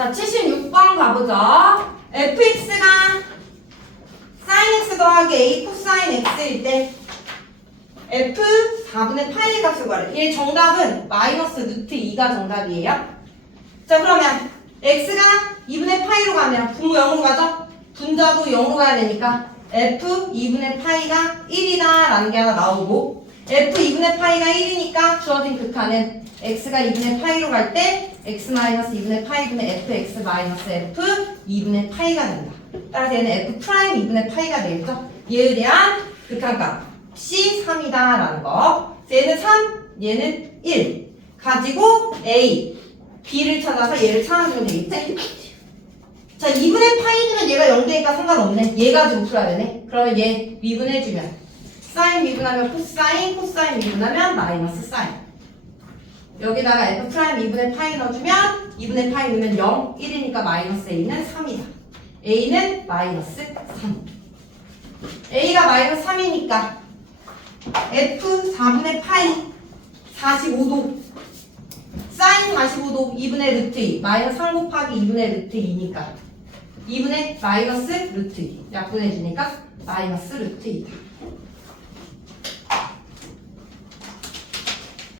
자, 76번 가보죠. fx가 sin x 더하기 a 코사인 x일 때 f 4분의 파이 값을 구하래. 얘 정답은 마이너스 루트 2가 정답이에요. 자, 그러면 x가 2분의 파이로 가면 분모 0으로 가죠? 분자도 0으로 가야 되니까 f 2분의 파이가 1이다라는 게 하나 나오고 f 2분의 파이가 1이니까 주어진 극한은 x가 2분의 파이로 갈 때 x 마이너스 2분의 파이분의 fx 마이너스 f 2분의 파이가 된다. 따라서 얘는 f 프라임 2분의 파이가 되겠죠? 얘에 대한 극한값이 3이다라는 거. 얘는 3, 얘는 1. 가지고 a, b를 찾아서 얘를 찾아주면 되겠지? 자, 2분의 파이면 얘가 0되니까 상관없네. 얘 가지고 풀어야 되네. 그러면 얘 미분해주면 사인 미분하면 코사인, 코사인 미분하면 마이너스 사인. 여기다가 f 프라임 2분의 파이 넣어주면 2분의 파이 넣으면 0, 1이니까 마이너스 a는 3이다. a는 마이너스 3. a가 마이너스 3이니까 f 4분의 파이 45도 사인 45도 2분의 루트 2 마이너스 3 곱하기 2분의 루트 2니까 2분의 마이너스 루트 2 약분해주니까 마이너스 루트 2다.